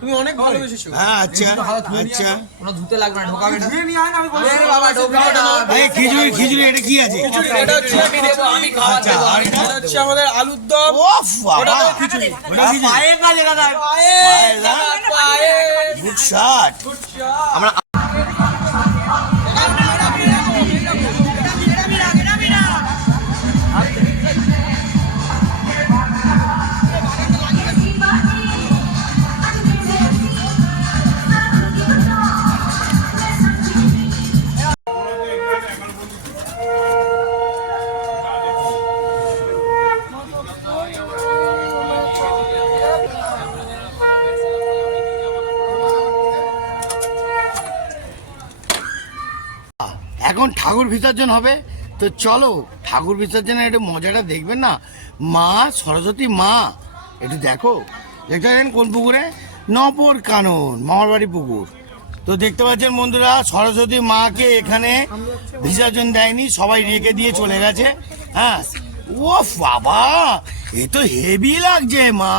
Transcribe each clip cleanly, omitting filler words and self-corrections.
তুমি অনেক ভালোবেসেছো। হ্যাঁ আচ্ছা আচ্ছা, কোনো ধুতে লাগবে না, ঢোকাবে না। ধুয়ে নিয়ে আয় না, আমি বলি। আরে বাবা ঢোকাবে না। এই খিচুড়ি খিচুড়ি এটা কি আছে? খিচুড়ি এটা হচ্ছে আমি দেবো, আমি খাবার আচ্ছা, দেবো। আর এটা? এটা হচ্ছে আমাদের আলুর দম। ওফ বাবা, ওটা খিচুড়ি। ওটা খিচুড়ি। পায়ে কাজে দাদা। পায়েস, দাদা, পায়েস। Good shot. আমরা এখন ঠাকুর বিসর্জন হবে, তো চলো ঠাকুর বিসর্জনের একটু মজাটা দেখবেন না। মা সরস্বতী মা একটু দেখো, দেখতে পাচ্ছেন কোন পুকুরে? নপর কানন মামার বাড়ি পুকুর। তো দেখতে পাচ্ছেন বন্ধুরা, সরস্বতী মাকে এখানে বিসর্জন দেয়নি, সবাই রেখে দিয়ে চলে গেছে। হ্যাঁ, ও বাবা, এ তো হেভি লাগছে মা,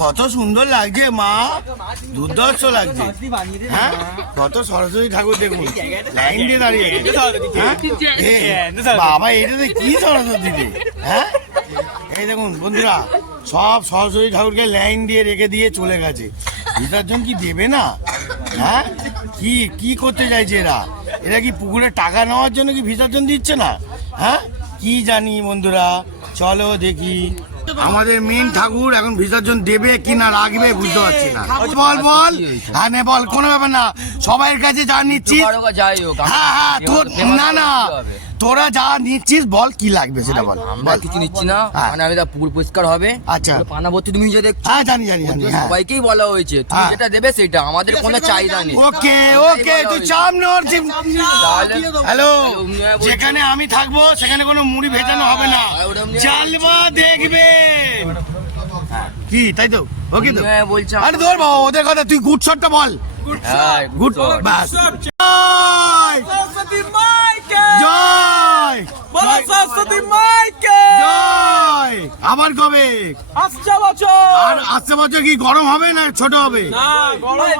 কত সুন্দর লাগছে মা, দুর্ধর্ষ লাগছে। হ্যাঁ, কত সরস্বতী ঠাকুর দেখুন লাইন দিয়ে দাঁড়িয়ে আছে। হ্যাঁ? বাবা, এটাতে কি সরস্বতী রে? হ্যাঁ, এই দেখুন বন্ধুরা, সব সরস্বতী ঠাকুরকে লাইন দিয়ে রেখে দিয়ে চলে গেছে। বিসর্জন কি দেবে না? হ্যাঁ, কি কি করতে চাইছে এরা? এরা কি পুকুরে টাকা নেওয়ার জন্য কি বিসর্জন দিচ্ছে না? হ্যাঁ, কি জানি বন্ধুরা, চলো দেখি। আমাদের মেন ঠাকুর এখন বিসর্জন দেবে কি না রাখবে বুঝতে পারছি না। বল বল, হ্যাঁ নে বল, কোনো ব্যাপার না, সবাইয়ের কাছে যা নিচ্ছিস। হ্যাঁ হ্যাঁ, তোর না না, তোরা যা নিচ্ছিস বল কি লাগবে সেটা বল। আমরা কিছু নিচ্ছি না, মানে আমি পুকুর পরিষ্কার হবে। আচ্ছা, পানা ভর্তি তুমি যে দেখছো, হ্যাঁ জানি জানি জানি, হ্যাঁ সবাইকেই বলা হয়েছে তুমি হ্যাঁ। যেটা দেবে সেটা, আমাদের কোনো চাহিদা নেই। ওকে ওকে, তুই চাপ নর। তাহলে- হ্যালো, উনি বলছে- যেখানে আমি থাকবো সেখানে কোনো মুড়ি ভেজানো হবে না, চালবা দেখবে কি, তাই তো? ওকে তো, উনি বলছে আরে ধর বাবা ওদের কথা, তুই গুড শটটা বল। হ্যাঁ, গুড shot। বাস, জয় সরস্বতী মাইকে, জয় বলো সরস্বতী মাইকে। জয়। আবার কবে? আসছে বছর। আর আসছে বছর কি গরম হবে না ছোট হবে? না, গরম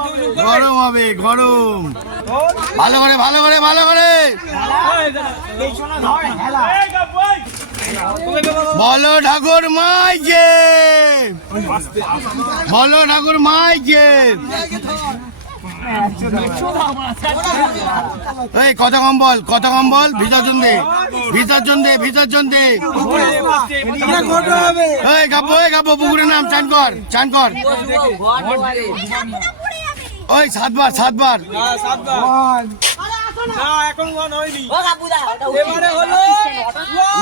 গরম হবে, গরম। ভালো করে ভালো করে ভালো করে বলো ঠাকুর মাইকে, বলো ঠাকুর মাইকে। এই কথা কম বল, কথা কম বল। বিসর্জন দে, বিসর্জন দে, বিসর্জন দে। এই গাবো, এই গাবো, পুকুরে নাম, চান কর, চান কর। ওই সাতবার সাতবার। না, এখন ওয়ান হয়নি। এবারে হলো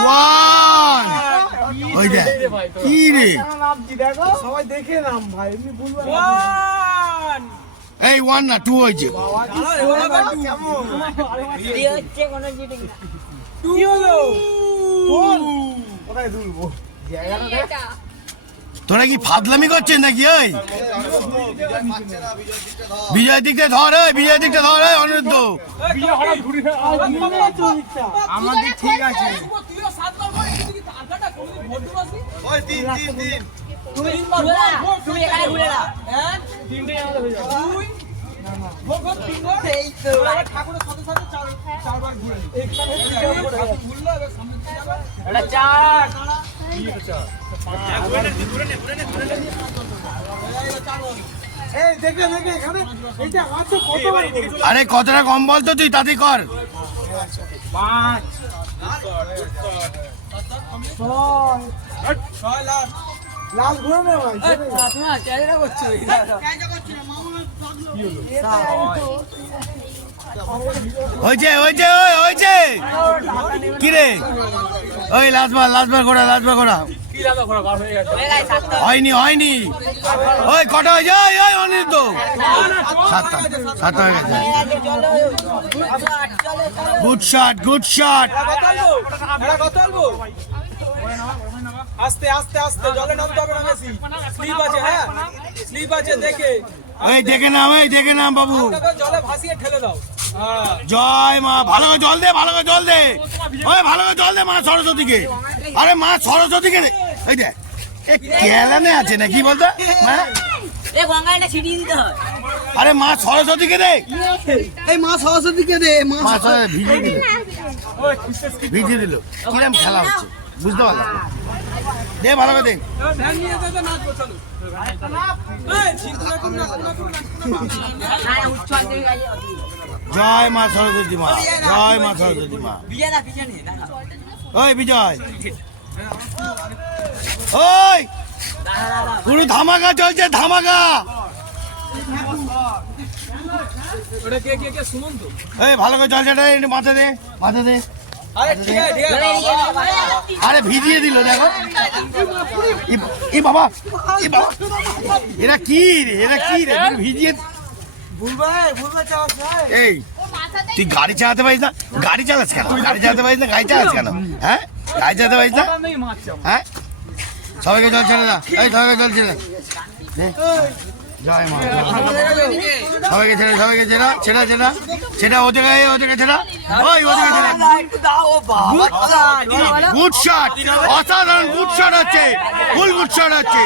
ওয়ান। ওই দেখ কি রে, সবাই দেখে নাম ভাই, এমনি ভুলবো না। ওয়ান। এই ওয়ান না টু হয়েছে। কি হলো? কোথায় তুলবো? তোরা কি ফাদলামি করছেন নাকি? ওই বিজয় দিকটা ধর, ওই বিজয় দিকটা ধর, ওই অনিরুদ্ধ। আমাদের ঠিক আছে। তুইও সাতবার করে কি টাকাটা কোনদিন ভোট দিবাসি? ওই তিন। তুমি এখানে ঘুরে না। এক, তিনটে আমাদের হয়ে যাবে। দুই, ভোট তিনবার। এই তো ঠাকুরের সাথে সাথে চারবার ঘুরে নি। এখানে ঘুরলো, এবার সামনে দিকে যাবে। এটা চার। এই দেখে দেখে এখানে এইটা আছে কত বার বলবো? আরে কতটা কম বল তো, তুই তাতে কর। 5 ছয় লাখ। লাল ঘুরে নে ভাই। হয়েছে হয়েছে, ওই হয়েছে কি রে? ওই লাস্টবার করা, লাস্টবার করা। হয়নি হয়নি। ওই কটা হয়েছে? ওই অনিরুদ্ধ সাতটা, সাতটা হয়ে গেছে। Good shot, good shot. কত আলবো? আস্তে আস্তে আস্তে, জলে নামতে হবে না বেশি। স্লিপ আছে, হ্যাঁ স্লিপ আছে, দেখে এই দেখে নাম, এই দেখে নাম বাবু। জলে ভাসিয়ে ঠেলে দাও। হ্যাঁ, জয় মা, ভালো করে জল দে, ভালো করে জল দে। ওই ভালো করে জল দে মা সরস্বতীকে। আরে মা সরস্বতীকে, এই দেখ এ কেলানে আছে নাকি বলতো? হ্যাঁ আরে মা সরস্বতীকে দে, এই মা সরস্বতীকে দে মা মা সরস্বতী ভিজিয়ে দিল, ভিজিয়ে দিল। কিরম খেলা হচ্ছে বুঝতে পারলাম না। দে ভালো করে দে। ধ্যান নিয়ে যাবে নাচবো চলো এই ঝিঙ্কু রাখুন না জয় মা সরস্বতী মা, জয় মা সরস্বতী মা। ওই বিজয়, ওই পুরো ধামাকা চলছে, ধামাকা। ওটা কে কে কে সুমন্ত এই ভালো করে চলছে, এটা মাথা দে, মাথা দে। আরে ঠিক আছে আরে ভিজিয়ে দিল দেখো। এ বাবা, এ বাবা, এরা কি রে, এরা কি রে, পুরো ভিজিয়ে। ভুলবে চাওয়া যায় এই তুই গাড়ি চালাতে পারিস না, গাড়ি চালাস কেন, গাড়ি চালাতে পারিস না, গাড়ি চালাস কেন, হ্যাঁ গাড়ি চালাতে পারিস না, নেই মাছ হ্যাঁ। সবাইকে জল ছেড়ে দা, এই সবাইকে জল ছেড়ে দে। জয় মা, সবাইকে ছেড়ে, সবাইকে ছেড়া, ছেড়া ছেড়া ছেড়া, ওদিকে ওদিকে ছেড়া, ওই ওদিকে ছেড়া। গুড শট, অসাধারণ গুড শট হচ্ছে, ফুল গুড শট হচ্ছে।